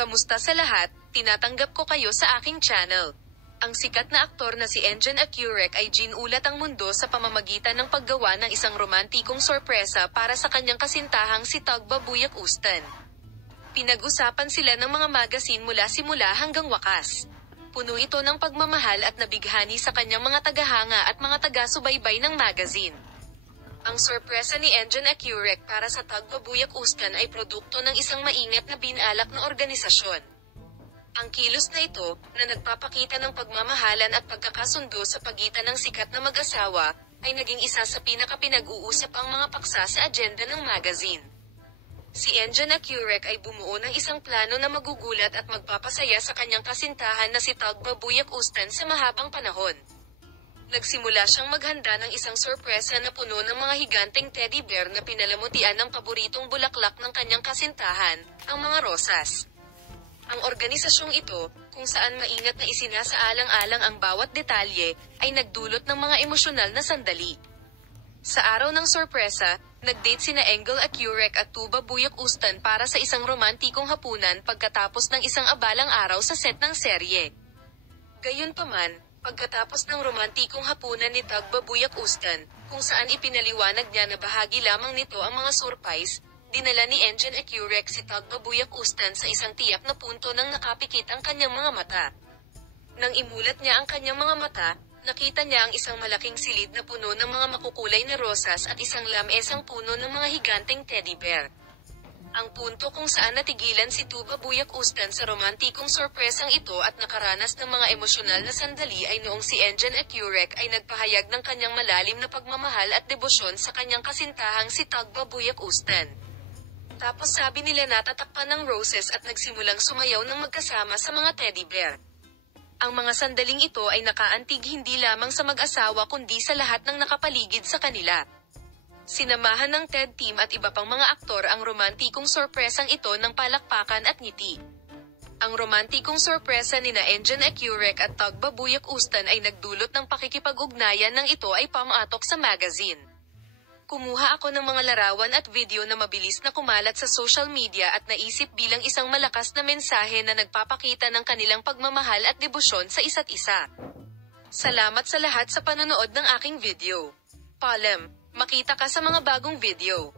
Kamusta sa lahat? Tinatanggap ko kayo sa aking channel. Ang sikat na aktor na si Engin Akyurek ay ginulat ang mundo sa pamamagitan ng paggawa ng isang romantikong sorpresa para sa kanyang kasintahang si Tugba Buyak Ustan. Pinag-usapan sila ng mga magazine mula simula hanggang wakas. Puno ito ng pagmamahal at nabighani sa kanyang mga tagahanga at mga taga-subaybay ng magazine. Ang sorpresa ni Engin Akyurek para sa Tugba Buyak Ustan ay produkto ng isang maingat na binalak na organisasyon. Ang kilos na ito, na nagpapakita ng pagmamahalan at pagkakasundo sa pagitan ng sikat na mag-asawa, ay naging isa sa pinaka-pinag-uusap ang mga paksa sa agenda ng magazine. Si Engin Akyurek ay bumuo ng isang plano na magugulat at magpapasaya sa kanyang kasintahan na si Tugba Buyak Ustan sa mahabang panahon. Nagsimula siyang maghanda ng isang sorpresa na puno ng mga higanteng teddy bear na pinalamutian ng paboritong bulaklak ng kanyang kasintahan, ang mga rosas. Ang organisasyong ito, kung saan maingat na isinasaalang-alang ang bawat detalye, ay nagdulot ng mga emosyonal na sandali. Sa araw ng sorpresa, nag-date sina Engin Akyurek at Tugba Buyak Ustan para sa isang romantikong hapunan pagkatapos ng isang abalang araw sa set ng serye. Gayunpaman, pagkatapos ng romantikong hapunan ni Tugba Buyak Ustan, kung saan ipinaliwanag niya na bahagi lamang nito ang mga surprise, dinala ni Engin Akyurek si Tugba Buyak Ustan sa isang tiyak na punto nang nakapikit ang kanyang mga mata. Nang imulat niya ang kanyang mga mata, nakita niya ang isang malaking silid na puno ng mga makukulay na rosas at isang lamesang puno ng mga higanteng teddy bear. Ang punto kung saan natigilan si Tugba Buyak Ustan sa romantikong sorpresang ito at nakaranas ng mga emosyonal na sandali ay noong si Engin Akyurek ay nagpahayag ng kanyang malalim na pagmamahal at debosyon sa kanyang kasintahang si Tugba Buyak Ustan. Tapos sabi nila natatakpan ng roses at nagsimulang sumayaw ng magkasama sa mga teddy bear. Ang mga sandaling ito ay nakaantig hindi lamang sa mag-asawa kundi sa lahat ng nakapaligid sa kanila. Sinamahan ng TED team at iba pang mga aktor ang romantikong sorpresang ito ng palakpakan at ngiti. Ang romantikong sorpresa nina Engin Akyurek at Tugba Buyak Ustan ay nagdulot ng pakikipag-ugnayan ng ito ay pamatok sa magazine. Kumuha ako ng mga larawan at video na mabilis na kumalat sa social media at naisip bilang isang malakas na mensahe na nagpapakita ng kanilang pagmamahal at debosyon sa isa't isa. Salamat sa lahat sa panonood ng aking video. Paalam, makita ka sa mga bagong video.